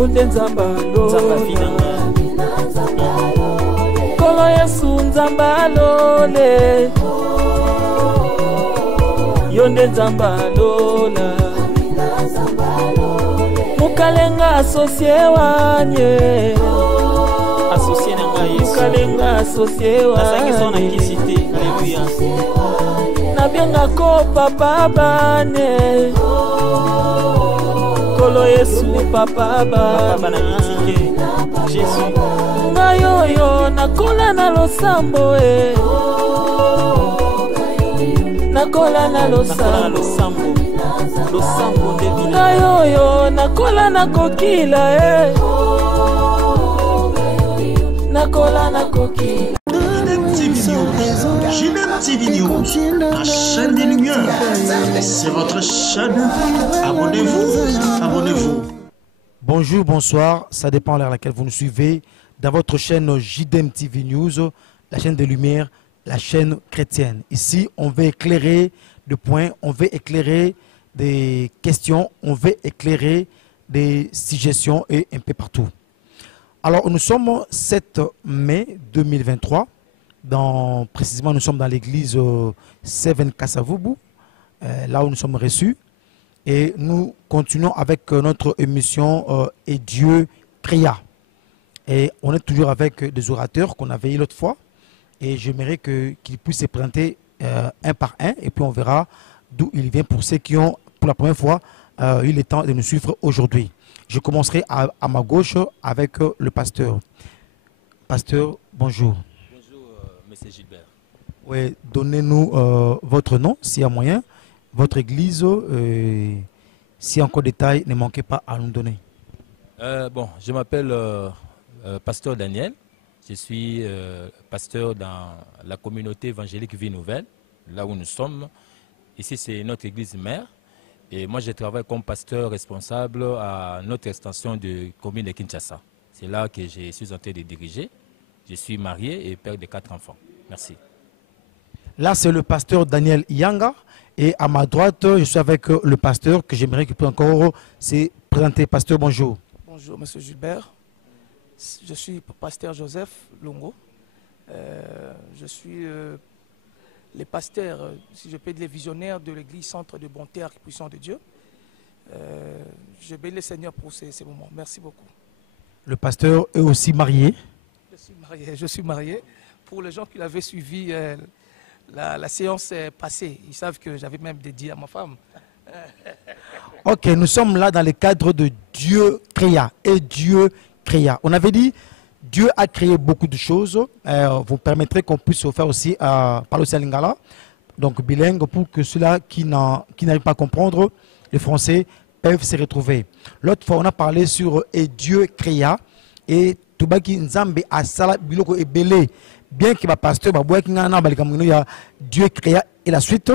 Yonde nzambalole Kolo Yesu nzambalole Yonde nzambalola Mukalenga asosie wanye Associé na Yesu Mukalenga asosie wanye Nasangi sona kisite Alléluia Nabianga ko papa bane Kolo Yesu papa bana mitike Jésus Ngayoyo nakola na losambo Nakola na losambo Losambo ndevina Ngayoyo nakola na kokila Nakola na kokila JDM TV News, la chaîne des Lumières. C'est votre chaîne. Abonnez-vous, abonnez-vous. Bonjour, bonsoir, ça dépend à l'heure à laquelle vous nous suivez dans votre chaîne JDM TV News, la chaîne des Lumières, la chaîne chrétienne. Ici, on veut éclairer des points, on veut éclairer des questions, on veut éclairer des suggestions et un peu partout. Alors, nous sommes 7 mai 2023. Précisément, nous sommes dans l'église Seven Kasavubu, là où nous sommes reçus. Et nous continuons avec notre émission Et Dieu créa. Et on est toujours avec des orateurs qu'on avait eu l'autre fois. Et j'aimerais qu'ils puissent se présenter un par un. Et puis on verra d'où il vient pour ceux qui ont, pour la première fois, eu le temps de nous suivre aujourd'hui. Je commencerai à ma gauche avec le pasteur. Pasteur, bonjour. Monsieur Gilbert. Oui, donnez-nous votre nom, s'il y a moyen, votre église, s'il y a encore des détails, ne manquez pas à nous donner. Je m'appelle Pasteur Daniel. Je suis pasteur dans la communauté évangélique Vie Nouvelle, là où nous sommes. Ici, c'est notre église mère. Et moi, je travaille comme pasteur responsable à notre extension de commune de Kinshasa. C'est là que je suis en train de diriger. Je suis marié et père de 4 enfants. Merci. Là, c'est le pasteur Daniel Yanga. Et à ma droite, je suis avec le pasteur que j'aimerais qu'il puisse encore se présenter. Pasteur, bonjour. Bonjour, monsieur Gilbert. Je suis pasteur Joseph Longo. Je suis le pasteur, si je peux dire, le visionnaire de l'église Centre de Bonté et Puissant de Dieu. Je bénis le Seigneur pour ces moments. Merci beaucoup. Le pasteur est aussi marié. Je suis marié. Pour les gens qui l'avaient suivi la séance passée, ils savent que j'avais même dédié à ma femme. Ok, nous sommes là dans le cadre de Dieu créa. Et Dieu créa. On avait dit, Dieu a créé beaucoup de choses. Vous permettrez qu'on puisse faire aussi parler aussi à lingala, donc bilingue, pour que ceux-là qui n'arrivent pas à comprendre le français peuvent se retrouver. L'autre fois, on a parlé sur Et Dieu créa. Et Toubaki Nzambe Asala Biloko et Belé. Bien que ma pasteur, Dieu créa. Et la suite,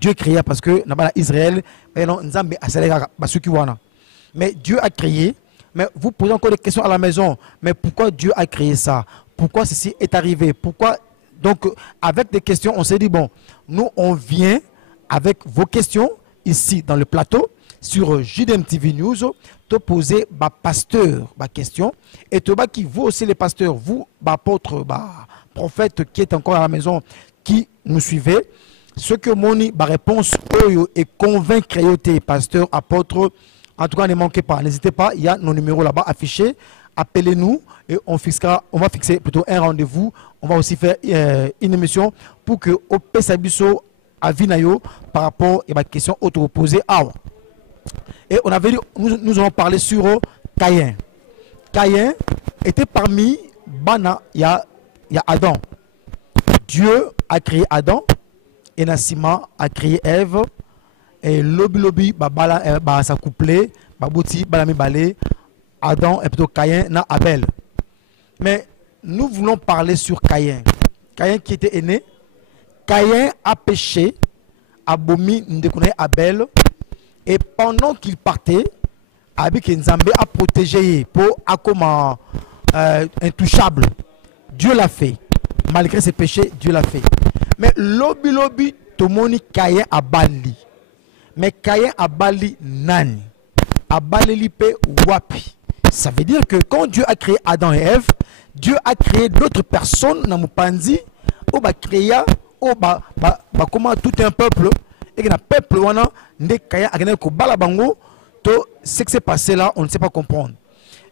Dieu créa parce que Israël, Nzambe Asala mais Dieu a créé. Mais vous posez encore des questions à la maison. Mais pourquoi Dieu a créé ça? Pourquoi ceci est arrivé? Pourquoi? Donc, avec des questions, on s'est dit, bon, nous, on vient avec vos questions ici dans le plateau sur JDM TV News, te poser ma pasteur ma question. Et te qui vous aussi les pasteurs, vous, apôtres, prophètes qui est encore à la maison, qui nous suivez, ce que moni ma réponse est convaincre pasteur, apôtre. En tout cas, ne manquez pas, n'hésitez pas, il y a nos numéros là-bas affichés. Appelez-nous et on va fixer plutôt un rendez-vous. On va aussi faire une émission pour que au Pesabiso à Vinayo par rapport à ma question auto-posée. Et on avait dit, nous allons parler sur Caïn. Caïn était parmi Bana, il y a Adam. Dieu a créé Adam et Nassima a créé Ève. Et lobi sa couplé, babouti, balami balé, Adam et plutôt Caïn na Abel. Mais nous voulons parler sur Caïn. Caïn qui était aîné. Caïn a péché, a bomi ndekone Abel. Et pendant qu'il partait, Abik Nzambe a protégé pour comme intouchable. Dieu l'a fait. Malgré ses péchés, Dieu l'a fait. Mais lobi tomoni Caïn a bali. Mais Caïn a bali nani. abalelipe wapi. Ça veut dire que quand Dieu a créé Adam et Ève, Dieu a créé d'autres personnes dans Mupandi, ou ba créa, ou ba comment tout un peuple, et que un peuple wana ne kaya agene ko balabango, to ce qui s'est passé là, on ne sait pas comprendre.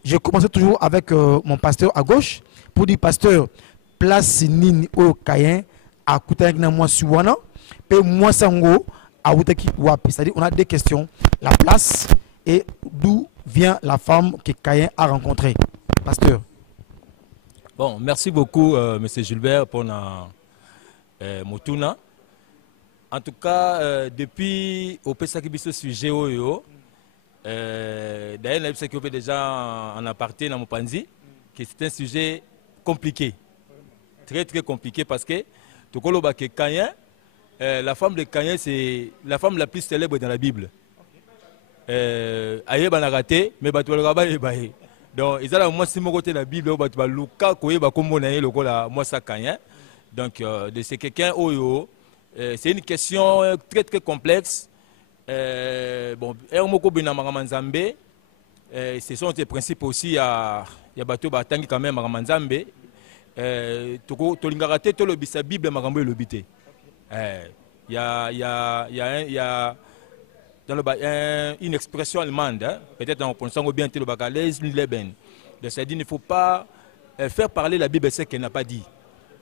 Je commençais toujours avec mon pasteur à gauche pour dire pasteur, place nini au kayen à Koutagna moi suwana, et moi sango à Outaki wapi. C'est-à-dire on a des questions, la place et d'où vient la femme que Caïn a rencontrée. Pasteur. Bon, merci beaucoup, M. Gilbert, pour Motuna. En tout cas, depuis au ce sujet, d'ailleurs, ce qui déjà en aparté dans mon panzi, que c'est un sujet compliqué. Très, très compliqué parce que, Caïn, la femme de Caïn, c'est la femme la plus célèbre dans la Bible. Aïe banagate mais batu balaba ebaye donc ils ont moi si mon côté la Bible batu baluka koyeba kombo na ye lokola moi ça Caïn donc de c'est quelqu'un oyo c'est une question très très complexe bon moko bina manzambe ce sont des principes aussi à ya batu batangi quand même manzambe toko tolingaraté to lobisa Bible makambo elobité il y a dans une expression allemande, hein, peut-être en prononçant bien le bacalès, l'Leben. C'est-à-dire qu'il ne faut pas faire parler la Bible ce qu'elle n'a pas dit.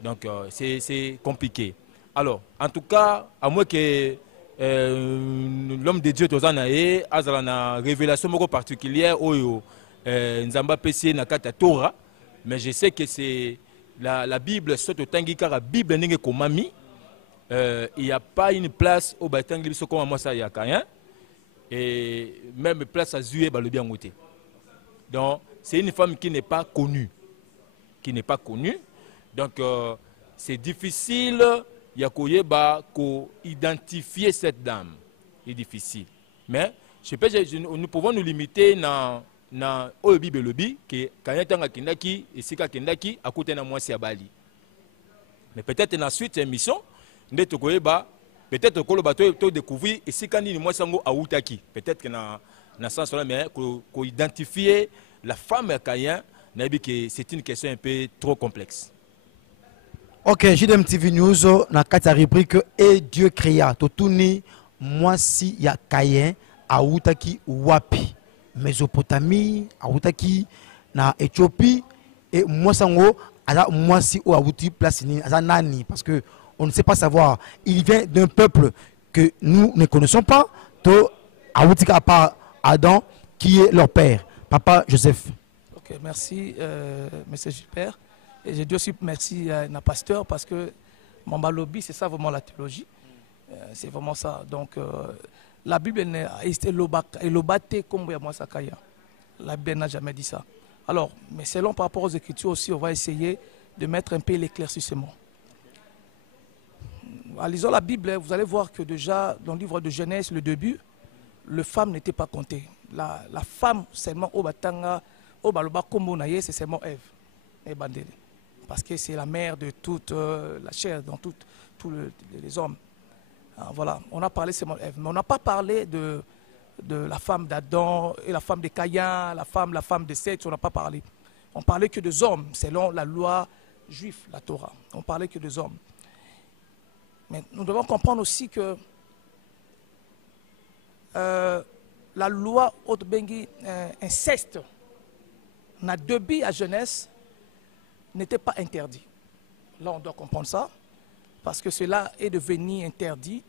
Donc c'est compliqué. Alors, en tout cas, à moins que l'homme de Dieu a une révélation particulière, Nzamba Pessie Nakata Torah, mais je sais que c'est la Bible, surtout Tangika, la Bible n'est que Mami. Il n'y a pas une place au Batangi, comme moi ça y a Caïn. Et même place à Zué, le bien côté. Donc, c'est une femme qui n'est pas connue. Donc, c'est difficile d'identifier cette dame. C'est difficile. Mais nous pouvons nous limiter dans la Bible, que quand il y a un kindaki, et si kindaki, à côté de moi, c'est à Bali. Mais peut-être dans la suite de l'émission, nous peut-être que le bateau est découvert et si quand il moi sango a outaki peut-être que dans sens là mais qu'on identifier la femme à Caïn que c'est une question un peu trop complexe. OK, JDM TV News na kata rubrique et Dieu créa totuni moi si ya Caïn a outaki wapi Mésopotamie a outaki na Éthiopie et moi sango ala moi si o a outi place ni nani parce que on ne sait pas savoir. Il vient d'un peuple que nous ne connaissons pas. To Aoutika à part Adam, qui est leur père. Papa Joseph. Ok, merci, M. Gilbert. Et je dis aussi merci à un pasteur parce que mon lobby, c'est ça vraiment la théologie. C'est vraiment ça. Donc, la Bible est lobate comme moi Sakaya. La Bible n'a jamais dit ça. Alors, mais selon par rapport aux Écritures aussi, on va essayer de mettre un peu l'éclaircissement. En lisant la Bible, vous allez voir que déjà, dans le livre de Genèse, le début, le femme n'était pas comptée. La femme, seulement, c'est seulement Ève. Parce que c'est la mère de toute la chair, dans tous les hommes. Alors, voilà, on a parlé seulement d'Ève. Mais on n'a pas parlé de la femme d'Adam et la femme de Caïn, la femme de Seth, on n'a pas parlé. On parlait que des hommes, selon la loi juive, la Torah. On parlait que des hommes. Mais nous devons comprendre aussi que la loi Otbengi inceste, n'a deux billes à jeunesse, n'était pas interdit. Là, on doit comprendre ça, parce que cela est devenu interdit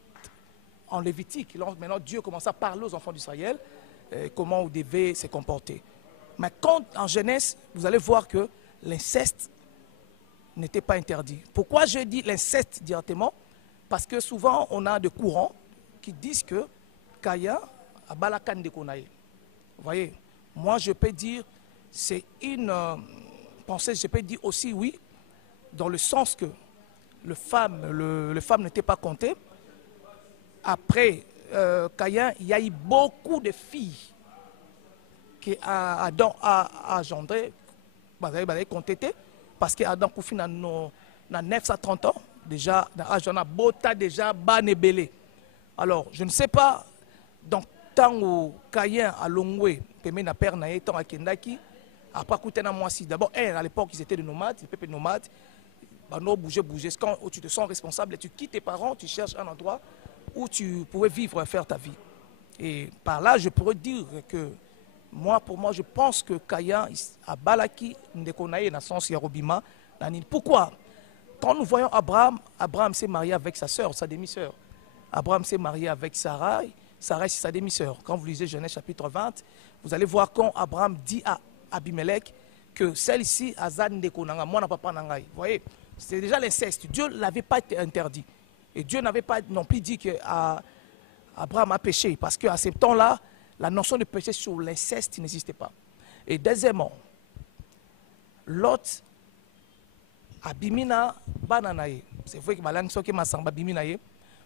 en Lévitique. Maintenant, Dieu commence à parler aux enfants d'Israël comment vous devez se comporter. Mais quand en Genèse, vous allez voir que l'inceste n'était pas interdit. Pourquoi je dis l'inceste directement? Parce que souvent, on a des courants qui disent que Caïn a balakan de Konaï. Vous voyez, moi je peux dire, c'est une pensée, je peux dire aussi oui, dans le sens que le femme n'était pas compté. Après Caïn, il y a eu beaucoup de filles que Adam a engendré, parce qu'Adam Koufi a 930 ans. Déjà, dans Ajana Bota, déjà, Banebele. Alors, je ne sais pas dans tango Caïn a longwe pemé na père na étant à Kendaki après koutena moi si d'abord à l'époque ils étaient des nomades, des peuples nomades. Bah non bouger. Quand tu te sens responsable, tu quittes tes parents, tu cherches un endroit où tu pouvais vivre et faire ta vie. Et par là, je pourrais dire que pour moi, je pense que Caïn a balaki ndekonaye na sens yarobima. Pourquoi? Quand nous voyons Abraham s'est marié avec sa sœur, sa demi-sœur. Abraham s'est marié avec Sarai, Sarai c'est sa demi-sœur. Quand vous lisez Genèse chapitre 20, vous allez voir quand Abraham dit à Abimelech que celle-ci, Azan ndekonanga, moi n'a pas nangai. Vous voyez, c'est déjà l'inceste. Dieu ne l'avait pas interdit. Et Dieu n'avait pas non plus dit qu'Abraham a péché. Parce qu'à ce temps-là, la notion de péché sur l'inceste n'existait pas. Et deuxièmement, Lot, Abimina, Bananaye. C'est vrai que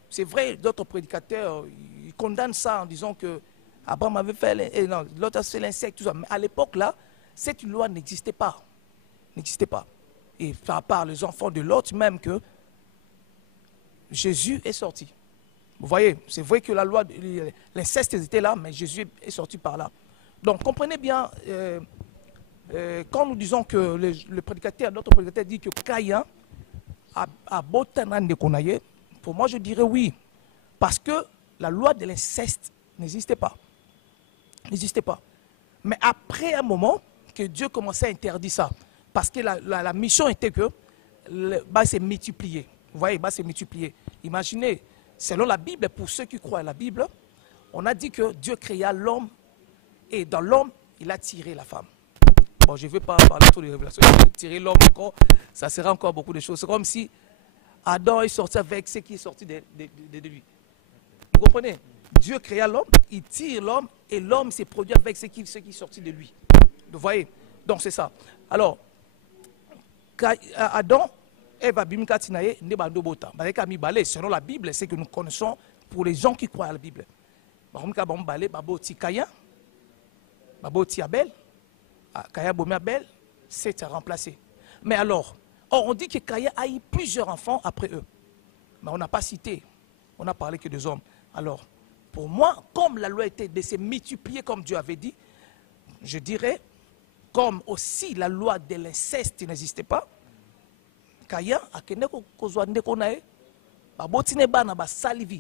c'est vrai, d'autres prédicateurs ils condamnent ça en disant que Abraham avait fait, non, Lot a fait l'inceste, tout ça. Mais à l'époque là, cette loi n'existait pas. N'existait pas. Et ça part les enfants de Lot même que Jésus est sorti. Vous voyez, c'est vrai que la loi, l'inceste était là, mais Jésus est sorti par là. Donc comprenez bien, quand nous disons que le prédicateur, notre prédicateur dit que Caïn a botanan de Konaye, pour moi je dirais oui. Parce que la loi de l'inceste n'existait pas. N'existait pas. Mais après un moment, que Dieu commençait à interdire ça. Parce que la mission était que bah, c'est multiplié. Vous voyez, bah, c'est multiplié. Imaginez, selon la Bible, pour ceux qui croient à la Bible, on a dit que Dieu créa l'homme et dans l'homme, il a tiré la femme. Bon, je ne vais pas parler trop de révélations. Tirer l'homme encore, ça sera encore beaucoup de choses. C'est comme si Adam est sorti avec ce qui est sorti de lui. Vous comprenez? Dieu créa l'homme, il tire l'homme et l'homme s'est produit avec ce qui est sorti de lui. Vous voyez? Donc c'est ça. Alors, Adam, Eva Bimkatinaye, Nebandobota. Selon la Bible, c'est que nous connaissons pour les gens qui croient à la Bible. Baboti Caïn, Baboti Abel, Caïn Bomi Abel, c'est à remplacer. Mais alors, on dit que Caïn a eu plusieurs enfants après eux. Mais on n'a pas cité, on n'a parlé que des hommes. Alors, pour moi, comme la loi était de se multiplier comme Dieu avait dit, je dirais, comme aussi la loi de l'inceste n'existait pas, Caïn a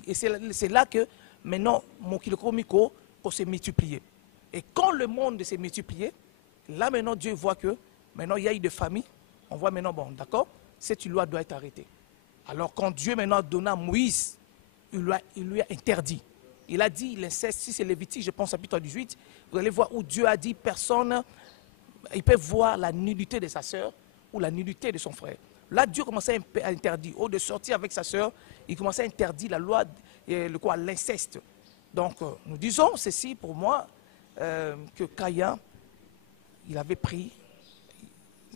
et c'est là que maintenant mon kilomiko s'est multiplié. Et quand le monde s'est multiplié, là maintenant Dieu voit que maintenant il y a eu des familles. On voit maintenant, bon d'accord, cette loi doit être arrêtée. Alors quand Dieu maintenant a donné à Moïse, il lui a interdit. Il a dit l'inceste, si c'est Lévitique, je pense chapitre 18, vous allez voir où Dieu a dit personne, il peut voir la nudité de sa sœur ou la nudité de son frère. Là, Dieu commençait à interdire. Au de sortir avec sa sœur, il commençait à interdire la loi, l'inceste. Donc, nous disons ceci pour moi, que Caïn, il avait pris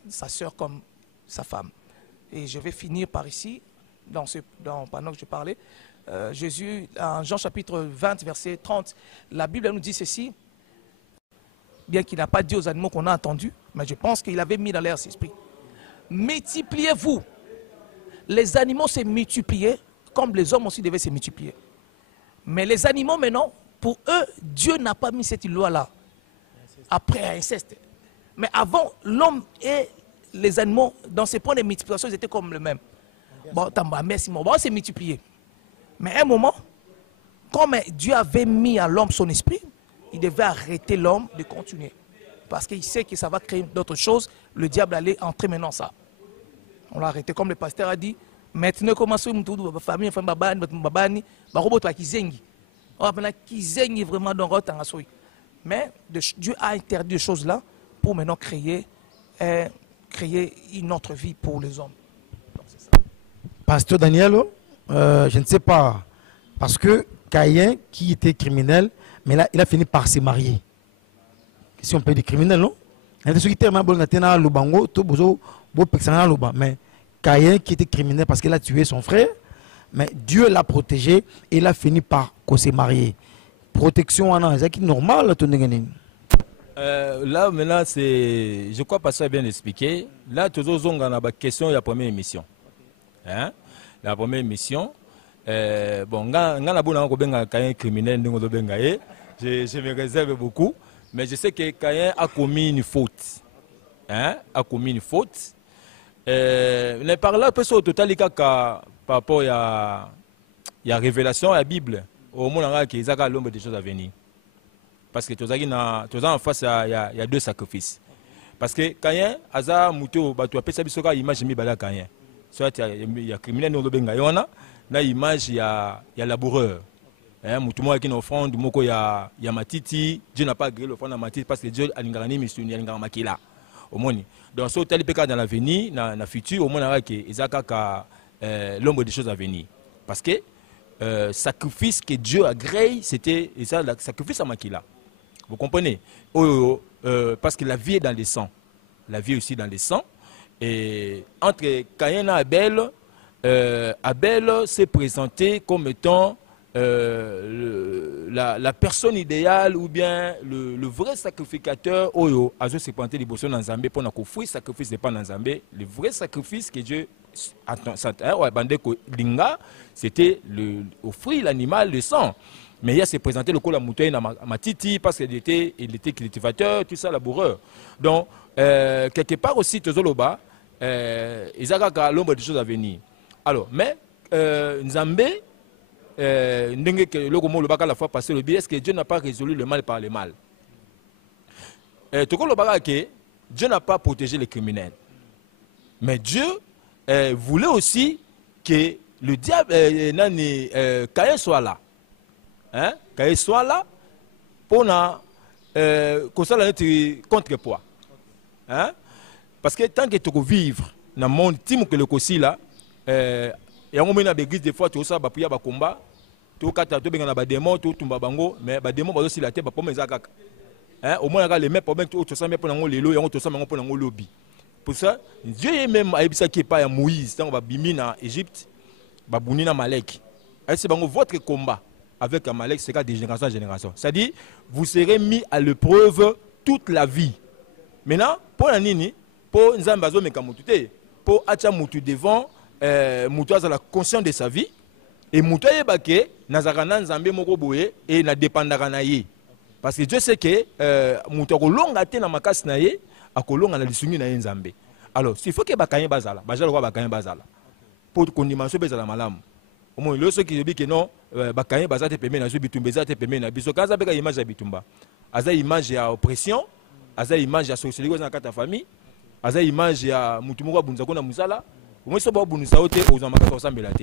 sa sœur comme sa femme. Et je vais finir par ici, pendant que je parlais. Jésus, en Jean chapitre 20, verset 30, la Bible nous dit ceci, bien qu'il n'a pas dit aux animaux qu'on a entendus, mais je pense qu'il avait mis dans l'air cet esprit. Multipliez-vous. Les animaux s'est multipliés, comme les hommes aussi devaient se multiplier. Mais les animaux maintenant, pour eux, Dieu n'a pas mis cette loi-là. Après inceste. Mais avant, l'homme et les animaux, dans ces points de multiplication, ils étaient comme le même. Bon, merci, bon, on s'est multiplié. Mais à un moment, comme Dieu avait mis à l'homme son esprit, il devait arrêter l'homme de continuer. Parce qu'il sait que ça va créer d'autres choses. Le diable allait entrer maintenant ça. On l'a arrêté. Comme le pasteur a dit, maintenant, comment ça, la famille, vraiment dans mais Dieu a interdit des choses là pour maintenant créer une autre vie pour les hommes. Pasteur Daniel, je ne sais pas, parce que Caïn, qui était criminel, mais là, il a fini par se marier. Si on peut dire criminel, non? Mais Caïn qui était criminel parce qu'il a tué son frère, mais Dieu l'a protégé et il a fini par se marier. Protection, c'est normal. Là, maintenant, c'est. Je crois que ça a bien expliqué. Là, toujours, on a une question de la première émission. Hein? La première émission. Bon, on a un criminel, je me réserve beaucoup. Mais je sais que Caïn a commis une faute. Hein? A commis une faute. Mais par là, au total, par rapport à la révélation à la Bible, au moins, il y a l'ombre des choses à venir. Parce que tu as en face, il y a deux sacrifices. Parce que Caïn, Aza Mouto, tu as fait ça, image de Caïn. Soit il y a criminel, il y a image, il y a laboureur. Moutouma qui est offrande, il y a Matiti, Dieu n'a pas agréé l'offrande à Matiti parce que Dieu a une mission, il y a une makila. Donc, ce tel cas dans l'avenir, dans le futur, au moins, il y a l'ombre des choses à venir. Parce que le sacrifice que Dieu agrée, c'était le sacrifice à makila. Vous comprenez? Parce que la vie est dans le sang. La vie est aussi dans le sang. Et entre Caïn et Abel, Abel s'est présenté comme étant la personne idéale ou bien le vrai sacrificateur. Oyo, Azo s'est présenté l'émotion dans Zambé pour que le sacrifice n'est pas dans Zambé. Le vrai sacrifice que Dieu c'était offrir l'animal, le sang. Mais il s'est présenté le coup la moutonne à Matiti parce qu'il était cultivateur, tout ça, laboureur. Donc, quelque part aussi, Tozoloba, ils ont l'ombre des choses à venir. Alors, mais Nzambé, la fois passée, est-ce que Dieu n'a pas résolu le mal par le mal? Dieu n'a pas protégé les criminels. Mais Dieu voulait aussi que le diable, Caïn soit là. Hein? Caïn soit là pour contrepoids. Hein? Parce que tant que tu veux vivre dans le monde, tu que le aussi là, et on met dans l'église des fois, tu as un combat, tu as un démon, tu as un bango, mais les démons aussi la tête, au moins les mêmes problèmes, tu as un pour un lobby. Pour ça, Dieu est même à qui pas à Moïse, quand on va biminer en Égypte, Babounina Malek. C'est votre combat avec Amalek, c'est de génération en génération. C'est-à-dire, vous serez mis à l'épreuve toute la vie. Maintenant, pour la nini, pour Nzambazo Mekamutute, pour Achamutu devant, Moutoua a la conscience de sa vie, et Moutoua Yebake, Nazarana Nzambe Mokoboye, et na dépendara na ye. Parce que Dieu sait que Moutoua Kolonga te na makas na ye, a Kolonga na lisungi na ye Nzambe. Alors, il faut que Bakayen Bazala, Bajal Roi Bakayen Bazala, pour qu'on dimension Bazala Malam. Au moins, le ceux qui disent que non, Bakayen Bazala te permet na Bitumba, te permet na Biso, quand ça fait image à Bitumba, Aza image à oppression, Aza image à socialisation dans ta famille, Aza image à Moutumba Bunzako na Musala, au moins, ça va vous nous sauter aux amateurs au Sambelate.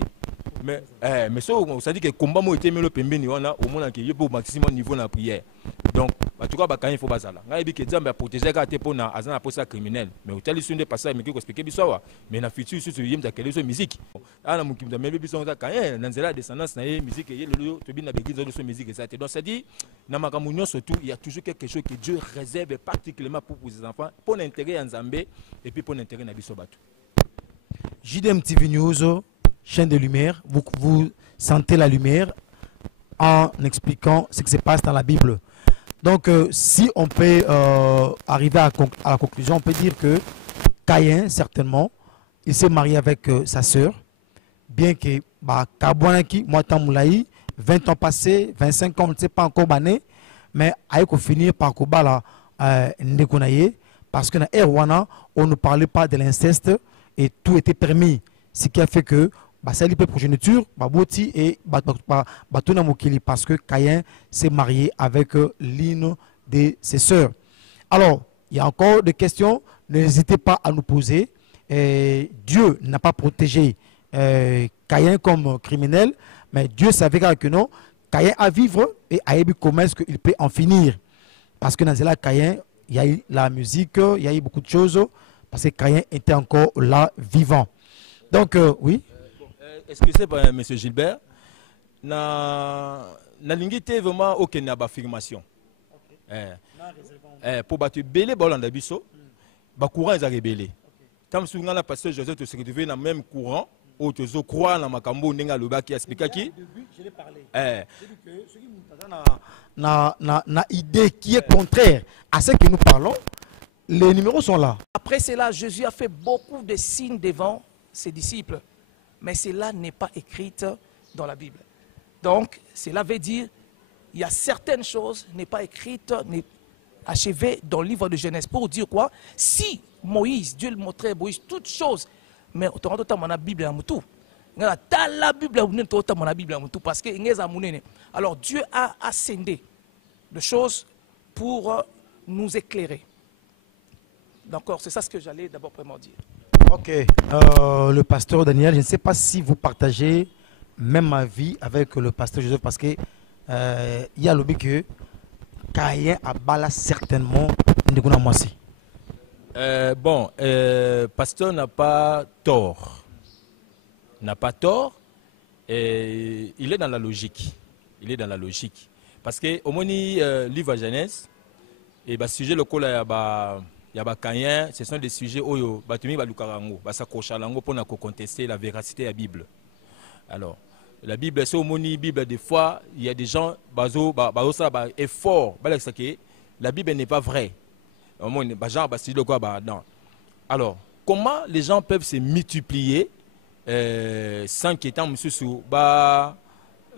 Mais ça dit que le combat a été mis au pembeni, on a au moins qu'il y a au maximum niveau de la prière. Donc, en tout cas, il faut bazala. Il faut que Dieu protège les pour un procès criminel. Mais au tel sont des passages qui expliquent bisouwa. Mais dans le futur, si tu as quelque chose de musique, ah na mukimda même bisouwa ça quand dans la descendance na musique et le to bin na begizo de musique et ça. Donc ça dit na makamunyo surtout il y a toujours quelque chose que Dieu réserve particulièrement pour ses enfants, pour l'intérêt en Zambé et puis pour l'intérêt na bisobatu. JDM TV News, chaîne de lumière, vous sentez la lumière en expliquant ce qui se passe dans la Bible. Donc, si on peut arriver à la conclusion, on peut dire que Caïn, certainement, il s'est marié avec sa sœur, bien que Kabouanaki, moi, Tamoulaï, 20 ans passés, 25 ans, on ne sait pas encore banné, mais il faut finir par Kobala Ndekonaye, parce que dans Erwana, on ne parlait pas de l'inceste et tout était permis. Ce qui a fait que ça libre progéniture, Baboti et Batuna Mokili, parce que Caïn s'est marié avec l'une de ses sœurs. Alors, il y a encore des questions, n'hésitez pas à nous poser. Dieu n'a pas protégé Caïn comme criminel, mais Dieu savait que non, Caïn a vivre et a eu comment est-ce qu'il peut en finir. Parce que dans la Caïn, il y a eu la musique, il y a eu beaucoup de choses, parce que Caïn était encore là, vivant. Donc, oui. Excusez-moi, M. Gilbert. Na lingité vraiment aucune affirmation. Pour battre belé bolanda biso, ba courant est rebellé. Comme si on a pasteur Joseph se retrouver dans le même courant, où tu crois dans makambo nenga loba qui explique qui. Je l'ai parlé. Na idée qui est contraire à ce que nous parlons. Les numéros sont là. Après cela, Jésus a fait beaucoup de signes devant ses disciples. Mais cela n'est pas écrit dans la Bible. Donc, cela veut dire il y a certaines choses n'est pas écrites, n'est achevées dans le livre de Genèse. Pour dire quoi? Si Moïse, Dieu le montrait à Moïse toutes choses, mais tu as la Bible à tout. La Bible parce que alors Dieu a ascendé de choses pour nous éclairer. D'accord, c'est ça ce que j'allais d'abord vraiment dire. Ok, le pasteur Daniel, je ne sais pas si vous partagez même avis avec le pasteur Joseph, parce que il y a le but que Caïn a bala certainement Ndekuna Mwasi. Bon, pasteur n'a pas tort. N'a pas tort. Et il est dans la logique. Il est dans la logique. Parce que au moins livre Genèse et sujet le col il y a Caïn, ce sont des sujets où batumi balukarango, basakochalango pour contester la véracité de la Bible. Alors, la Bible, c'est au moins Bible des fois, il y a des gens effort, la Bible n'est pas vraie. Au moins alors, comment les gens peuvent se multiplier sans qu'il y ait un monsieur sous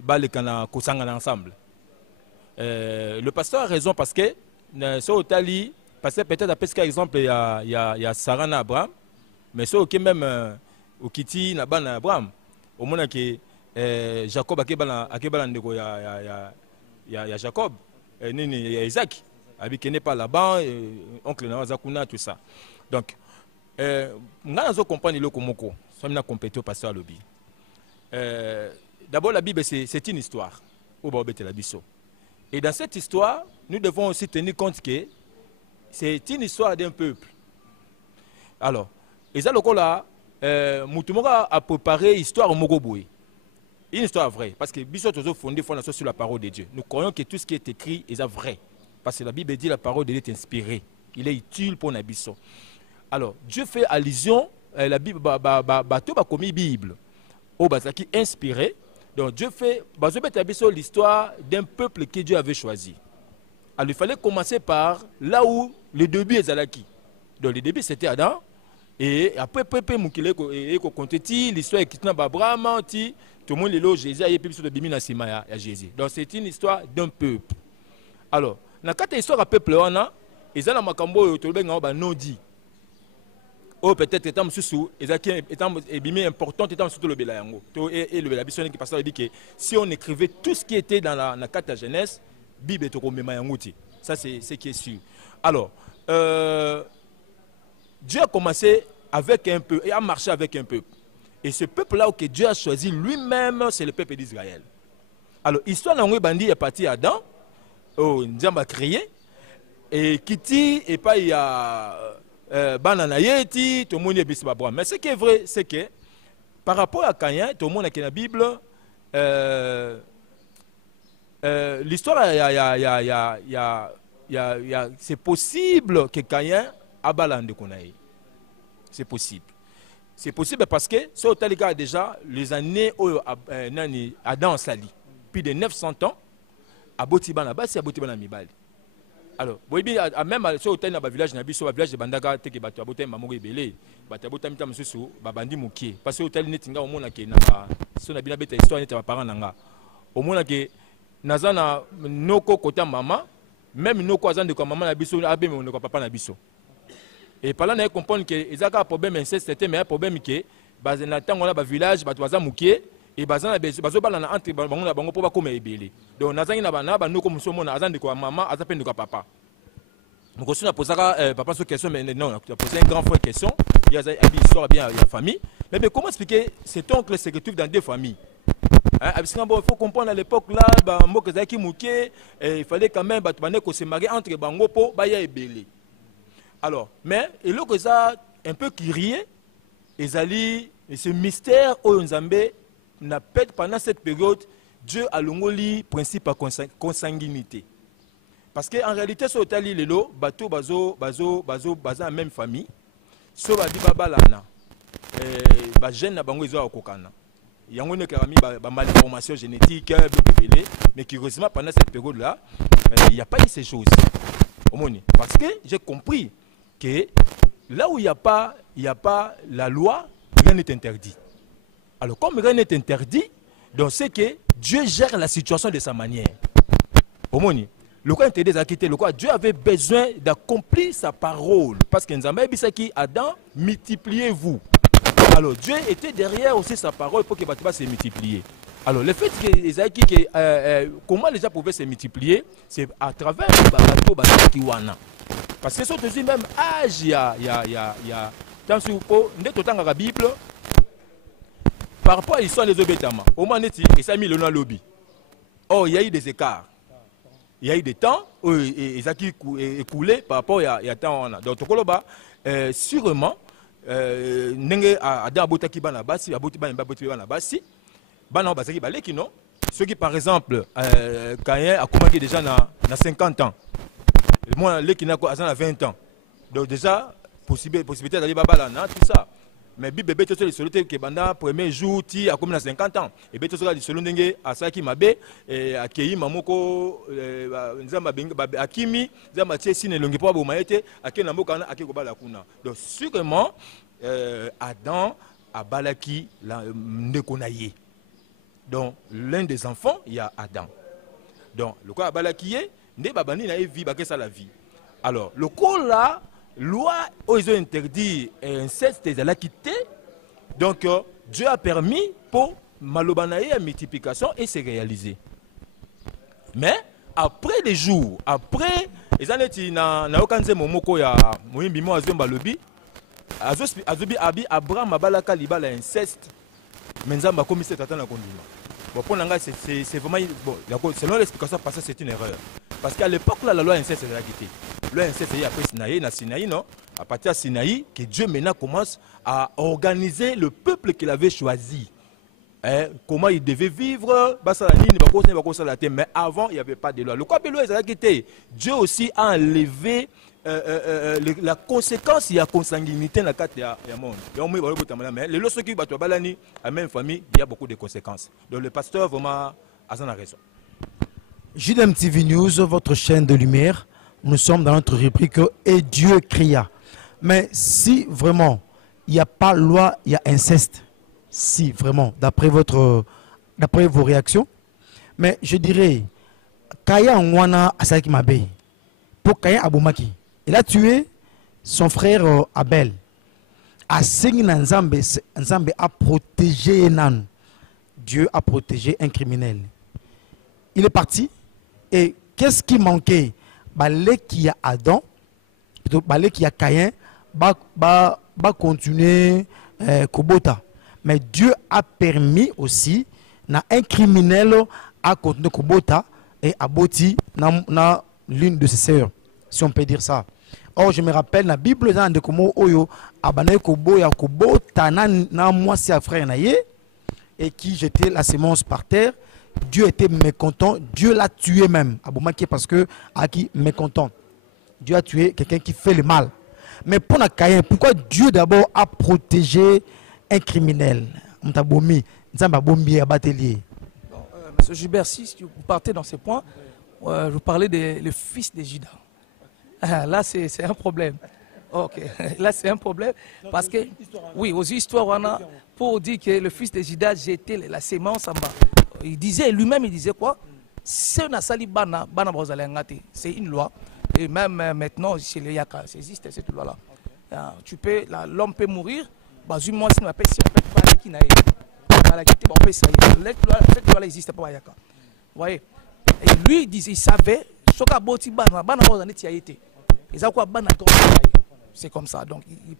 ensemble? Le pasteur a raison parce que parce que peut-être après ce exemple il y a Sarah et Abraham, mais c'est ok même au Kiti Naban Abraham au moins que Jacob il y a Jacob il y a Isaac avec qui n'est pas là-bas oncle Nazakuna tout ça. Donc on a comprendre le komoko sommes compétent pasteur lobby. D'abord la Bible c'est une histoire au bobete la biso. Et dans cette histoire, nous devons aussi tenir compte que c'est une histoire d'un peuple. Alors, et ça, Moutumoga a préparé l'histoire au Mogoboué. Une histoire vraie. Parce que Bissot a fondé sur la parole de Dieu. Nous croyons que tout ce qui est écrit est vrai. Parce que la Bible dit que la parole de Dieu est inspirée. Il est utile pour Nabisso. Alors, Dieu fait allusion à la Bible, comme Bible. Au Bazaki inspiré. Donc Dieu fait l'histoire d'un peuple que Dieu avait choisi. Alors il fallait commencer par là où le début est Zalaki. Donc le début c'était Adam. Et après, l'histoire est quittée Abraham, tout le monde est là, Jésus, et puis Jésus. Donc c'est une histoire d'un peuple. Alors, dans cette histoire d'un peuple, il y a un non dit. Oh, peut-être étant sous étant important étant surtout le belayango et le belabisson qui passe dit que si on écrivait tout ce qui était dans la carte de Genèse, Bible est au memayangouti. Ça c'est ce qui est sûr. Alors Dieu a commencé avec un peuple et a marché avec un peuple. Et ce peuple là que Dieu a choisi lui-même, c'est le peuple d'Israël. Alors histoire d'Angoué Bandi est parti Adam, oh Ndiamba a créé et Kiti et pas il y a tout le monde est mais ce qui est vrai, c'est que par rapport à Caïn, tout le monde qui est dans la Bible, l'histoire, c'est possible que Caïn a balandé. C'est possible. C'est possible parce que, sur le déjà, les années où Adam Sali, plus de 900 ans, à Botibana, c'est à Botibana Mibali. Alors, même si on a un village de Bandaga, qui est un village de Bandi Mouki, parce que on a une histoire de parents. Au moins, Nazana Noko Kota Maman, même Noko Azan de Maman Nabiso, Abé, mon papa Nabiso. Et par là, on comprend qu'il y a un problème inceste, mais un problème qui est, dans le village, Batoaza Mouki, et bazan na bazo bala na entre bango na bango po ba koma ebele donc nazangi na bana ba noko muso mona azande ko maman azape ndiko papa donc on a posé papa sur question mais non tu as posé un grand frère question il y a une histoire bien il y a famille mais comment expliquer cet oncle sélectif dans deux familles bon, il faut comprendre à l'époque là ba moko zaki muké il fallait quand même batbané ko se marier entre bango po ba ya ebele alors mais et là que ça un peu curieux ezali ce mystère au Nzambe pendant cette période, Dieu a l'ongoli principe à consanguinité. Parce qu'en réalité, sur le lelo, bateau, bazo, la même famille. So badi baba lana, jeune na bango izo akokana. Il y a une malformation génétique, mais curieusement pendant cette période-là, il n'y a pas eu ces choses. Parce que j'ai compris que là où il n'y a pas la loi, rien n'est interdit. Alors, comme rien n'est interdit, donc c'est que Dieu gère la situation de sa manière. Omoni. Le quoi interdit à quitter, le quoi Dieu avait besoin d'accomplir sa parole. Parce que Nzambe qui Adam, multipliez-vous. Alors Dieu était derrière aussi sa parole pour que Batiba se multiplier. Alors le fait que comment les gens pouvaient se multiplier, c'est à travers le bateau Kiwana. Parce que ce sont même âge, il y a dans la Bible, par rapport à l'histoire des obétaments, au moment où il s'est mis le nom lobby. Oh, il y a eu des écarts. Il y a eu des temps où ils ont écoulé par rapport à temps. Donc, sûrement, ceux qui, par exemple, Caïn a commencé déjà dans 50 ans. Moi, les qui n'a 20 ans. Donc, déjà, possibilité d'aller à tout ça. Mais bébé tout seul solo que banda premier jour ti a comme 50 ans et bé tout seul solo ndenge asaki mabe et akei mamoko nzamba benga akimi nzamba tie sine longi po boma ete akena mboka na akeko bala kuna. Donc sûrement Adam a balaki la ndeko na ye. Donc l'un des enfants il y a Adam. Donc le quoi balaki ye ndé babani na vie bakesa la vie. Alors le corps là loi où ils ont interdit inceste et la quitté. Donc Dieu a permis pour malobanaye la multiplication et se réaliser. Mais après les jours, après les années na okanze momoko ya moyimbi mo azomba lobi azobi abi Abraham abalaka libala inceste menzamba commissaire tata na kondima. Bon pour nanga c'est vraiment bon selon l'explication passée c'est une erreur. Parce qu'à l'époque là la loi inceste est la quitté. Le inceste est après Sinaï, na Sinaï, non? À partir de Sinaï, que Dieu maintenant commence à organiser le peuple qu'il avait choisi. Comment il devait vivre, mais avant, il n'y avait pas de loi. Le quoi Dieu aussi a enlevé la conséquence, il y a consanguinité dans le monde. Mais les lorsque la même famille, il y a beaucoup de conséquences. Donc le pasteur vraiment a raison. JDM TV News, votre chaîne de lumière. Nous sommes dans notre rubrique et Dieu cria. Mais si vraiment il n'y a pas loi, il y a inceste. Si vraiment, d'après vos réactions. Mais je dirais, Kaya Nwana Asaki Mabe, pour Kaya Aboumaki, il a tué son frère Abel. Nzambe a protégé Nan. Dieu a protégé un criminel. Il est parti. Et qu'est-ce qui manquait? Balé qui a Adam, balé qui a Caïn, va continuer Kobota. Mais Dieu a permis aussi na un criminel à continuer Kobota et à Boti na l'une de ses sœurs, si on peut dire ça. Or je me rappelle la Bible dans de comment oyo abane kobo ya Kobota na moi c'est frère naye et qui jetait la sémence par terre. Dieu était mécontent, Dieu l'a tué même. Aboumaki parce que Aki mécontent. Dieu a tué quelqu'un qui fait le mal. Mais pour Caïn, pourquoi Dieu d'abord a protégé un criminel? Monsieur Gilbert, si vous partez dans ces points, vous parlez le fils de Judas. Là, c'est un problème. Ok, là c'est un problème parce que, oui, aux histoires, on a pour dire que le fils de Judas jetait la sémence en bas. Il disait, lui-même, il disait quoi? C'est une loi. Et même maintenant, chez les Yaka, ça existe cette loi-là. L'homme peut mourir, cette loi-là existe pas. Vous voyez? Et lui, il disait, il savait, c'est comme ça. Donc, il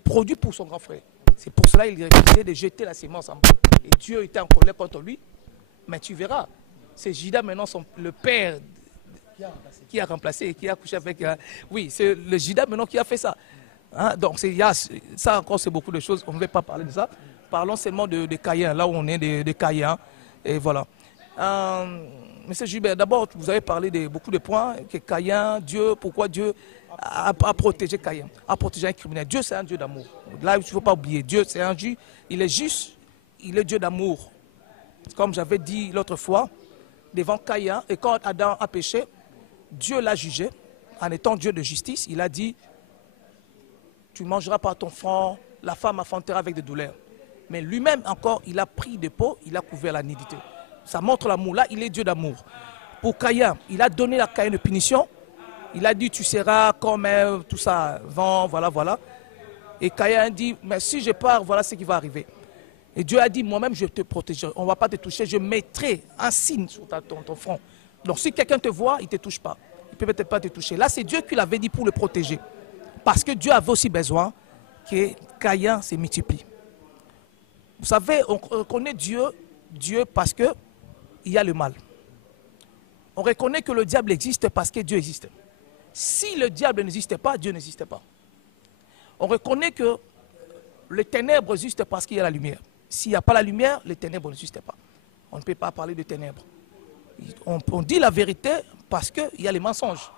produit pour son grand frère. C'est pour cela qu'il refusait de jeter la sémence en bas. Et Dieu était en colère contre lui. Mais tu verras, c'est Judas maintenant, le père qui a remplacé, qui a couché avec... oui, c'est le Judas maintenant qui a fait ça. Hein? Donc, ça encore, c'est beaucoup de choses. On ne va pas parler de ça. Parlons seulement de Caïn, là où on est de Caïn. Et voilà. Monsieur Gilbert, d'abord, vous avez parlé de beaucoup de points. Que Caïn, Dieu, pourquoi Dieu a protégé Caïn, a protégé un criminel. Dieu, c'est un Dieu d'amour. Là, il ne faut pas oublier. Dieu, c'est un Dieu. Il est juste. Il est Dieu d'amour. Comme j'avais dit l'autre fois, devant Caïn, et quand Adam a péché, Dieu l'a jugé, en étant Dieu de justice, il a dit, tu mangeras par ton front, la femme affrontera avec des douleurs. Mais lui-même encore, il a pris des pots, il a couvert la nudité. Ça montre l'amour. Là, il est Dieu d'amour. pour Caïn, il a donné à Caïn une punition. Il a dit, tu seras comme tout ça, vent, voilà, voilà. Et Caïn dit, mais si je pars, voilà ce qui va arriver. Et Dieu a dit, moi-même, je te protégerai. On ne va pas te toucher, je mettrai un signe sur ton front. Donc si quelqu'un te voit, il ne te touche pas. Il ne peut peut-être pas te toucher. Là, c'est Dieu qui l'avait dit pour le protéger. Parce que Dieu avait aussi besoin que Caïn se multiplie. Vous savez, on reconnaît Dieu parce qu'il y a le mal. On reconnaît que le diable existe parce que Dieu existe. Si le diable n'existait pas, Dieu n'existait pas. On reconnaît que les ténèbres existent parce qu'il y a la lumière. S'il n'y a pas la lumière, les ténèbres n'existent pas. On ne peut pas parler de ténèbres. On dit la vérité parce qu'il y a les mensonges.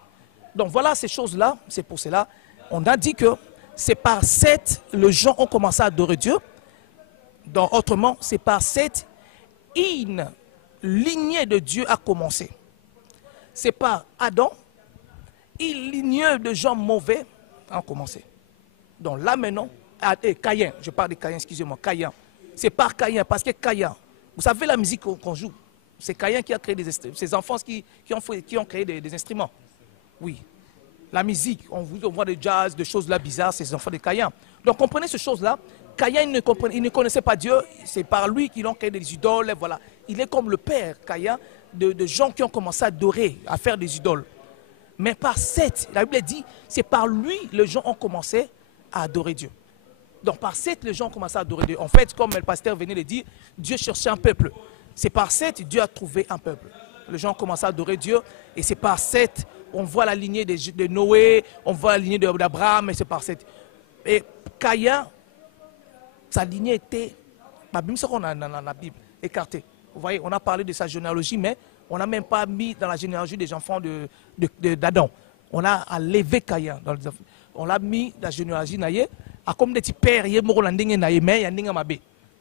Donc voilà ces choses-là, c'est pour cela. On a dit que c'est par Seth, les gens ont commencé à adorer Dieu. Donc autrement, c'est par Seth, une lignée de Dieu a commencé. C'est par Adam, une lignée de gens mauvais a commencé. Donc là maintenant, Caïn, je parle de Caïn, excusez-moi, Caïn. C'est par Caïn, parce que Caïn, vous savez la musique qu'on joue, c'est Caïn qui a créé ces enfants qui ont créé des instruments. Oui, la musique, on voit des jazz, des choses là bizarres, c'est les enfants de Caïn. Donc comprenez ces choses-là. Caïn il ne connaissait pas Dieu, c'est par lui qu'ils ont créé des idoles, voilà. Il est comme le père, Caïn, de gens qui ont commencé à adorer, à faire des idoles. Mais par Seth, la Bible dit, c'est par lui les gens ont commencé à adorer Dieu. Donc par Seth, les gens ont commencé à adorer Dieu. En fait, comme le pasteur venait de dire, Dieu cherchait un peuple. C'est par Seth, Dieu a trouvé un peuple. Les gens ont commencé à adorer Dieu. Et c'est par Seth, on voit la lignée de Noé, on voit la lignée d'Abraham, et c'est par Seth. Et Caïn, sa lignée était, même ce qu'on a dans la Bible, écartée. Vous voyez, on a parlé de sa généalogie, mais on n'a même pas mis dans la généalogie des enfants d'Adam. On a enlevé Caïn. On l'a mis dans la généalogie naïe, à comme des petits pères,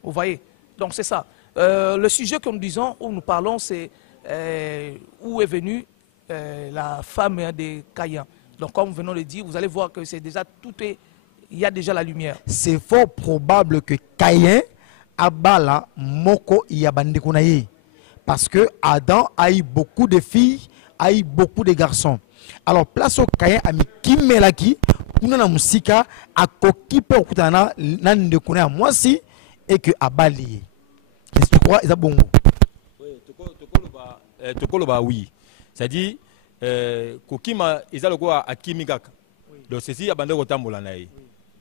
vous voyez. Donc c'est ça. Le sujet que nous disons, où nous parlons, c'est où est venue la femme de Caïn. Donc comme nous venons de le dire, vous allez voir que c'est déjà il y a déjà la lumière. C'est fort probable que Caïn abala moko yabandikunaye. Parce que Adam a eu beaucoup de filles, a eu beaucoup de garçons. Alors place au Caïn a mis Kimelaki, on a musika a kokipe okutana nandekuna moi si et que abali. Qu'est-ce que tu crois ça bongo? Oui, tokoloba oui. C'est-à-dire kokima ezaloko akimikaka. Donc ceci abande kotambola naye.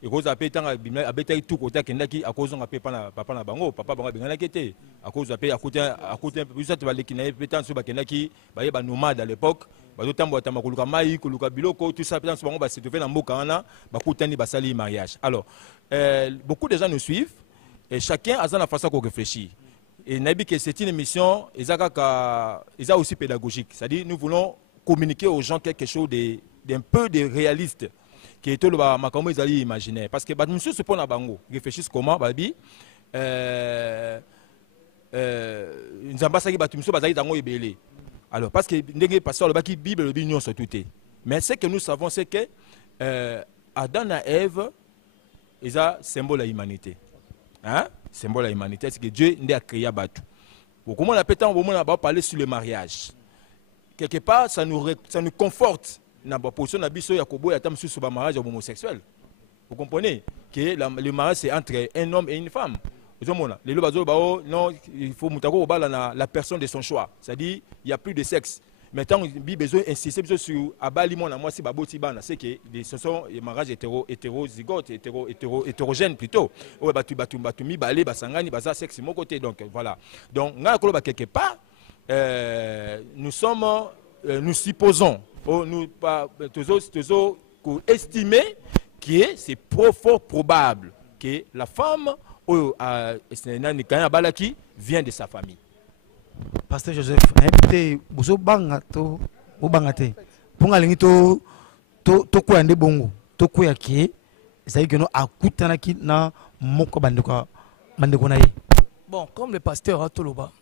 Et cause à péter à bétail tout côté qui à cause on a papa na bango papa bango bengana kete à cause à côté un peu plus ça tu vas les qui n'avaient pétant sur bakena qui ba nomade à l'époque ba totambo tamakuluka mai kuluka biloko tout ça pétant sur bango ba se trouver dans mboka wana ba kutani ba sali mariage. Alors beaucoup de gens nous suivent et chacun a sa façon de réfléchir. Et nabi que c'est une émission ils aussi pédagogique, c'est-à-dire nous voulons communiquer aux gens quelque chose d'un peu de réaliste qui est le makambo ezali imaginaire parce que nous sommes pour na bango réfléchissent comment babi nzamba saki batu muso bazali dango ebele. Alors parce que ndenge pasteur le baki Bible le bignon sur tout est, mais ce que nous savons c'est que Adam et Ève ils a symbole à l'humanité, hein, symbole à l'humanité, c'est que Dieu a créé batu. Pour comment on appelle tant on va parler sur le mariage quelque part ça nous conforte. Na position na biso ya kobo ya tam sur le mariage homosexuel. Vous comprenez que le mariage c'est entre un homme et une femme. Les lois non, il faut mutako la personne de son choix. C'est-à-dire il y a plus de sexe. Maintenant il besoin insister sur abali moi moi si baboti bana c'est que ce sont les mariages hétérozygotes hétérogènes plutôt. Ouais batu mi balé basangani basa sexe mon côté donc voilà. Donc nga koloba quelque part nous supposons nous estimer que c'est fort probable que la femme vient de sa famille. Pasteur Joseph, invité bozo bangato ou bangate. Pour aller to quoi ande bongo, to quoi qui c'est que nous akutana ki na moko bandeko na ye. Bon, comme le pasteur a toloba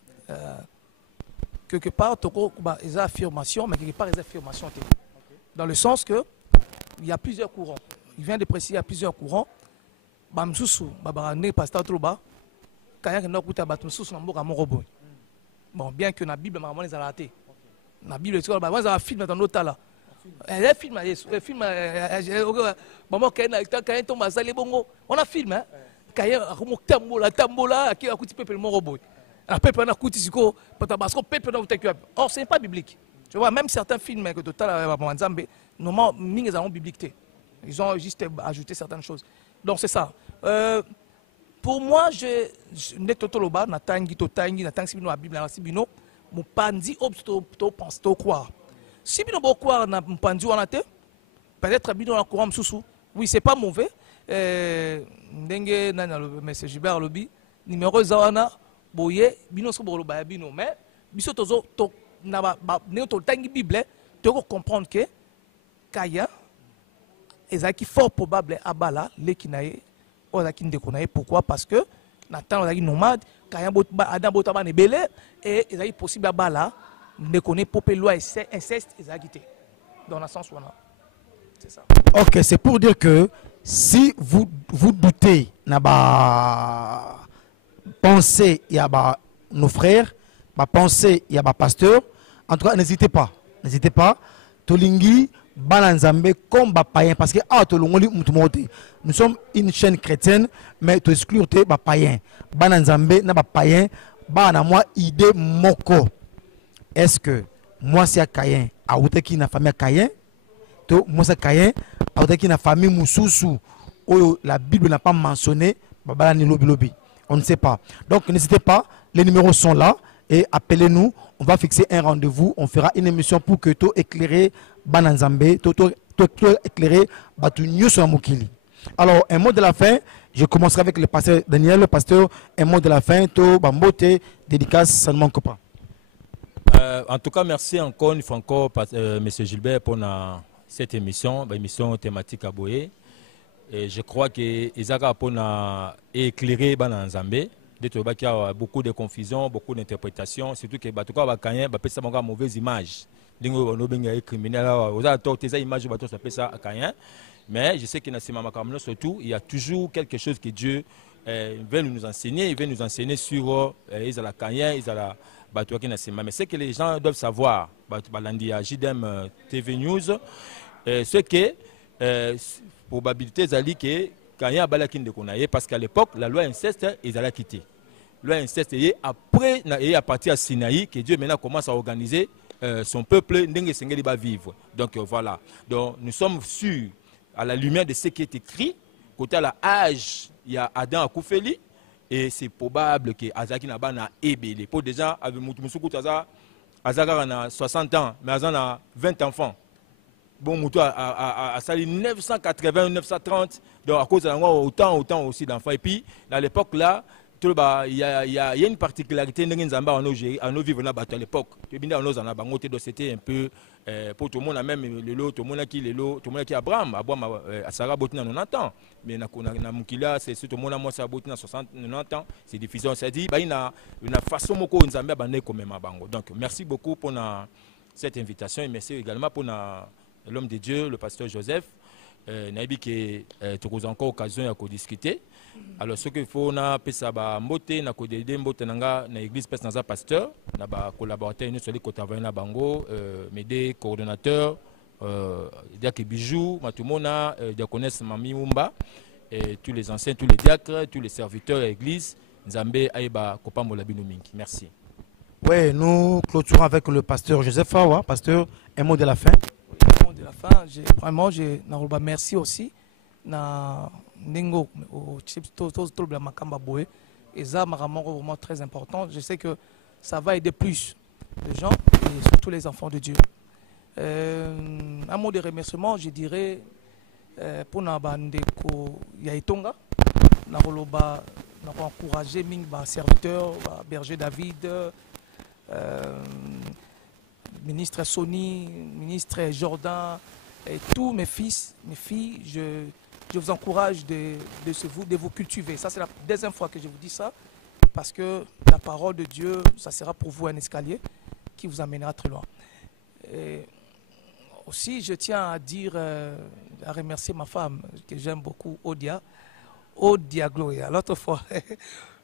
quelque part, il y a affirmation, mais quelque part, il y a affirmation. Dans le sens que il y a plusieurs courants. Il vient de préciser, il y a plusieurs courants. Bon, bien que dans la Bible, maman les a ratés. La Bible, tu vois, moi, j'ai un film dans l'autre là. Un film, maman, on a film, hein. Tambola, qui a coûté peuple mon robot. Un peuple a coûté siko, parce que peuple n'a pas. Or, ce n'est pas biblique. Tu vois, même certains films que total, normalement, ils ont biblique. Ils ont juste ajouté certaines choses. Donc, c'est ça. Pour moi, je n'ai pas tout le bas, natangi, sibino, la Bible, sibino, mon pandi, to pense, to croire. Si bino bo croire na pandi wana te, peut-être bino na courant msusu. Oui, c'est pas mauvais. Ndenge na le monsieur Gilbert Lobi, numéro zawana, boye, bino so bolo ba bino, mais biso tozo to na ba ne to tangi Bible, tu peux comprendre que Kaya ezaki fort probable abala lekinaye ozaki ndekonaye. Pourquoi? Parce que Nathan ozaki nomade, Kaya adam botaba ne belé et ezaki possible abala ndekone popé loi inceste ezaki te. Dans le sens où c'est ça. Ok, c'est pour dire que si vous doutez na pensée il y a nos frères, pensée il y a pasteur, en tout cas n'hésitez pas tolingi bananzambe comme païen parce que nous sommes une chaîne chrétienne mais tu exclure te païen bananzambe na païen bana moi idée moko. Est-ce que moi c'est Caïen a qui na famille Caïen to moi c'est Caïen a qui na famille Moussousou où la Bible n'a pas mentionné babala ni lobi, on ne sait pas. Donc n'hésitez pas, les numéros sont là et appelez-nous, on va fixer un rendez-vous, on fera une émission pour que tout éclairer bananzambe, tout éclairer batu nyuso mukili. Alors un mot de la fin, je commencerai avec le pasteur Daniel, le pasteur, un mot de la fin, to bambote dédicace, ça ne manque pas. En tout cas, merci encore une fois M. Gilbert pour cette émission thématique à Boye. Et je crois que Isaka pour éclairer Bananzambe. Il y a beaucoup de confusion, beaucoup d'interprétations, surtout que Batuka Bakanya peut ça une mauvaise image. Mais je sais que surtout, il y a toujours quelque chose que Dieu veut nous enseigner. Il veut nous enseigner sur Isala Kanya, Isala. Mais ce que les gens doivent savoir, JDM TV News, c'est que probabilité zali que quand il y a balakin de konaye parce qu'à l'époque la loi inceste ils allaient quitter. Loi inceste et après et à partir de Sinaï que Dieu maintenant commence à organiser son peuple ndenge sengeli va vivre. Donc voilà. Donc nous sommes sûrs à la lumière de ce qui est écrit côté à l'âge il y a Adam à Koufeli. Et c'est probable que Azaki Naba na ébélé. Pour déjà, avec Moutoumousoukou Taza, Azaka a 60 ans, mais Azaka a 20 enfants. Bon, Moutou a sali 980, 930, donc à cause de autant aussi d'enfants. Et puis, à l'époque là, il y a une particularité dans nos vivres à l'époque. C'était un peu pour tout le monde, même tout le monde qui Abraham à Sarah Botina 90 ans. Mais c'est tout le monde à 60 90 ans. C'est difficile. C'est dit, il y a une façon donc merci beaucoup pour cette invitation et merci également pour l'homme de Dieu, le pasteur Joseph. Naibi que tu as encore occasion de discuter. Alors ce qu'il faut na pesa ba mbote na kodede mbote nanga na église pesa na pasteur na ba collaborateur nous sur les côtés na bango mes coordonnateurs diacre bijou matumona diaconesse mami Mumba et tous les anciens, tous les diacres, tous les serviteurs de l'église Nzambe aiba kopambola bino mingi. Merci. Oui, nous clôturons avec le pasteur Joseph Fawa. Pasteur, un mot de la fin. De la fin, vraiment, merci aussi na Ningo au la Makamba Boé et ça vraiment très important. Je sais que ça va aider plus les gens et surtout les enfants de Dieu. Un mot de remerciement, je dirais pour Nabandeko Yaitonga, Naroloba, encourager Mingba serviteur, berger David. Ministre Sony, ministre Jordan et tous mes fils, mes filles, je vous encourage de vous cultiver. Ça, c'est la deuxième fois que je vous dis ça, parce que la parole de Dieu, ça sera pour vous un escalier qui vous amènera très loin. Et aussi, je tiens à dire, à remercier ma femme, que j'aime beaucoup, Odia Gloria. L'autre fois,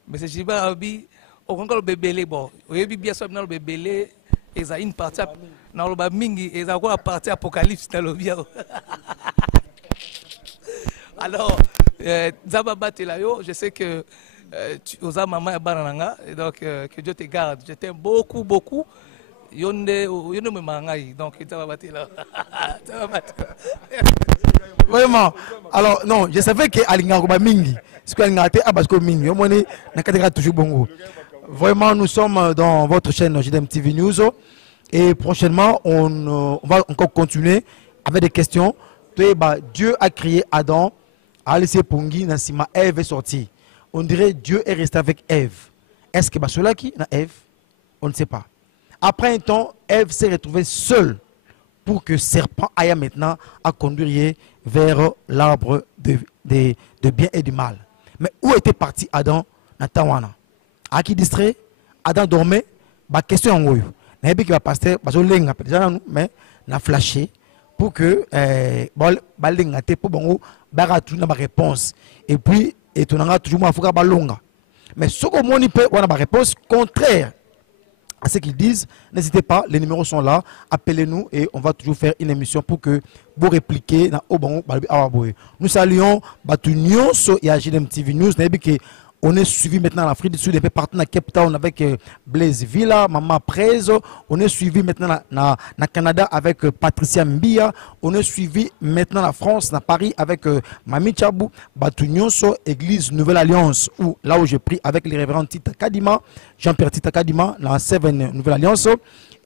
mais c'est Jiba Abi, au encore le bébé, bon, au début, bien sûr, le bébé, y a une partie dans le mingi et ça quoi partie apocalypse dans le bien. Alors Zababa Telayo, je sais que tu as maman et bananga et donc que Dieu te garde. Je t'aime beaucoup. Yonde me mangai donc Zababa Telayo. Vraiment. Alors non, je savais que alinga ko ba mingi. Ce que alinga te abasko mingi. Yo moni na kateka toujours bongo. Vraiment, nous sommes dans votre chaîne JDM TV News et prochainement, on va encore continuer avec des questions. Dieu a créé Adam, a laissé Pongi, Nassima, Ève est sortie. On dirait Dieu est resté avec Ève. Est-ce que cela qui est Ève? On ne sait pas. Après un temps, Ève s'est retrouvée seule pour que serpent aille maintenant à conduire vers l'arbre de bien et du mal. Mais où était parti Adam dans Tawana? À qui distrait, Adam dormait, bah question en haut. N'ayez pas pasteur, bah je déjà mais n'a flashé pour que pour bon bah tout na réponse et puis et tu n'auras toujours moins faut balonga. Mais ce qu'on moni peut on a ma réponse contraire à ce qu'ils disent. N'hésitez pas, les numéros sont là, appelez-nous et on va toujours faire une émission pour que vous répliquez dans au bon. Nous saluons Batunion et à JDM TV News. On est suivi maintenant en Afrique du Sud, un peu partout dans Cape Town avec Blaise Villa, Maman Prez. On est suivi maintenant dans Canada avec Patricia Mbia. On est suivi maintenant en France, dans Paris avec Mami Chabou, Batunyonso, Église Nouvelle Alliance, là où j'ai pris avec les révérends Tita Kadima, Jean-Pierre Tita Kadima, dans la 7 Nouvelle Alliance.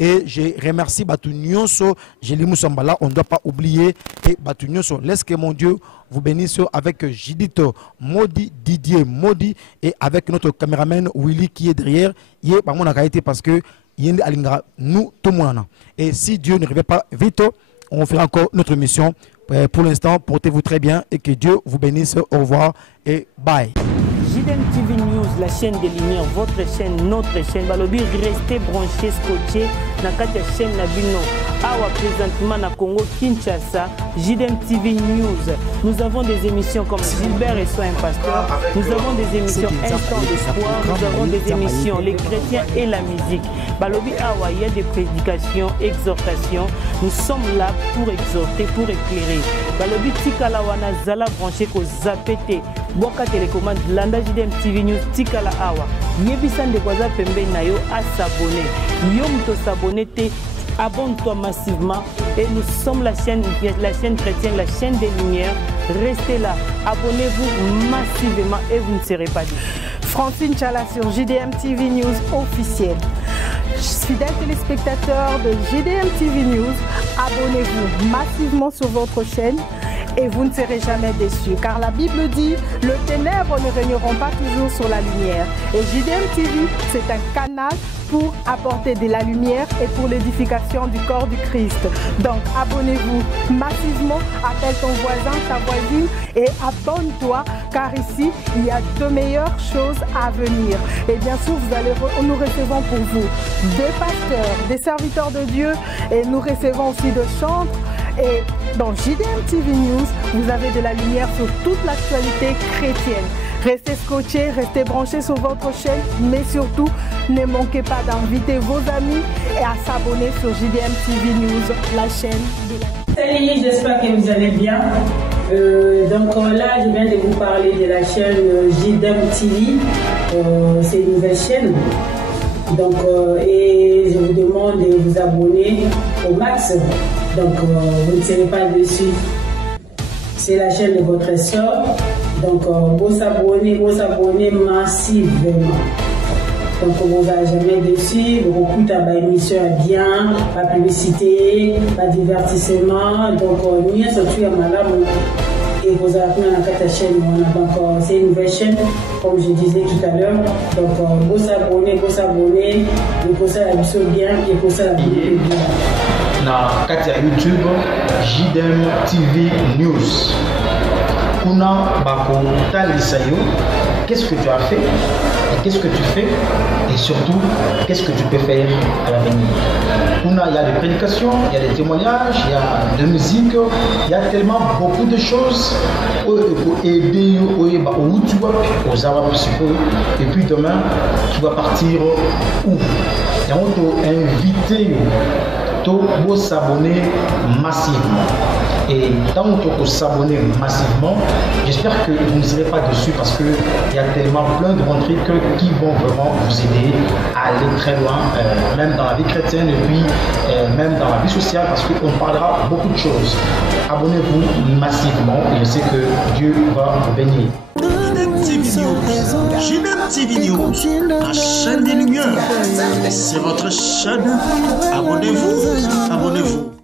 Et je remercie Batunyonso, Jélimou Sambala, on ne doit pas oublier. Et Batunyonso, laisse que mon Dieu vous bénisse avec Judith Modi, Didier Modi et avec notre caméraman Willy qui est derrière. Il est par mon qualité parce que nous, tout le monde. Et si Dieu ne revient pas vite, on fera encore notre mission. Pour l'instant, portez-vous très bien et que Dieu vous bénisse. Au revoir et bye. JDM TV News, la chaîne des lumières, votre chaîne, notre chaîne. Balobi, restez branchés, scotchés. Dans la chaîne Nabino, Awa présentement na Congo, Kinshasa, JDM TV News. Nous avons des émissions comme Gilbert et Soin Pasteur. Nous avons des émissions Instant d'Espoir. Nous avons des émissions Les Chrétiens et la musique. Balobi Awa, il y a des prédications, exhortations. Nous sommes là pour exhorter, pour éclairer. Balobi Tikalawana Zala branché ko Zapete. Boka télécommande Landa JDM TV News Tikala Awa. Yebisan de Kwaza Pembe Nayo à s'abonner. Yom to s'abonner, abonne-toi massivement. Et nous sommes la chaîne chrétienne, la chaîne des lumières. Restez là, abonnez-vous massivement et vous ne serez pas dit. Francine Chala sur JDM TV News officiel. Fidèles téléspectateurs de JDM TV News, abonnez-vous massivement sur votre chaîne. Et vous ne serez jamais déçus, car la Bible dit « Le ténèbre ne régneront pas toujours sur la lumière ». Et JDM TV, c'est un canal pour apporter de la lumière et pour l'édification du corps du Christ. Donc abonnez-vous massivement, appelle ton voisin, ta voisine et abonne-toi, car ici, il y a de meilleures choses à venir. Et bien sûr, nous recevons pour vous des pasteurs, des serviteurs de Dieu, et nous recevons aussi de chantres. Et dans JDM TV News, vous avez de la lumière sur toute l'actualité chrétienne. Restez scotchés, restez branchés sur votre chaîne, mais surtout, ne manquez pas d'inviter vos amis et à s'abonner sur JDM TV News, la chaîne de la... Salut, j'espère que vous allez bien. Donc là, je viens de vous parler de la chaîne JDM TV. C'est une nouvelle chaîne. Donc, et je vous demande de vous abonner au max. Donc, vous ne serez pas déçus. C'est la chaîne de votre soeur. Donc, vous abonnez massivement. Donc, vous n'allez jamais déçu. Vous écoutez ma émission bien, ma publicité, ma divertissement. Donc, mieux surtout à madame. Et vous avez dans la chaîne. Donc, c'est une nouvelle chaîne, comme je disais tout à l'heure. Donc, vous abonnez, et pour ça, la mission bien, et pour ça, la vidéo bien. Na kati ya YouTube JDM TV News kuna bakotalisa yo qu'est-ce que tu as fait, et qu'est-ce que tu fais, et surtout, qu'est-ce que tu peux faire à l'avenir. Il y a des prédications, il y a des témoignages, il y a de musique, il y a tellement beaucoup de choses pour aider et puis demain, tu vas partir où? Et on t'a invité à s'abonner massivement. Et tant que vous s'abonnez massivement, j'espère que vous ne serez pas dessus parce qu'il y a tellement plein de bons trucs qui vont vraiment vous aider à aller très loin, même dans la vie chrétienne et puis même dans la vie sociale parce qu'on parlera beaucoup de choses. Abonnez-vous massivement et je sais que Dieu va vous bénir. JDM TV News, la chaîne des lumières. C'est votre chaîne. Abonnez-vous, abonnez-vous.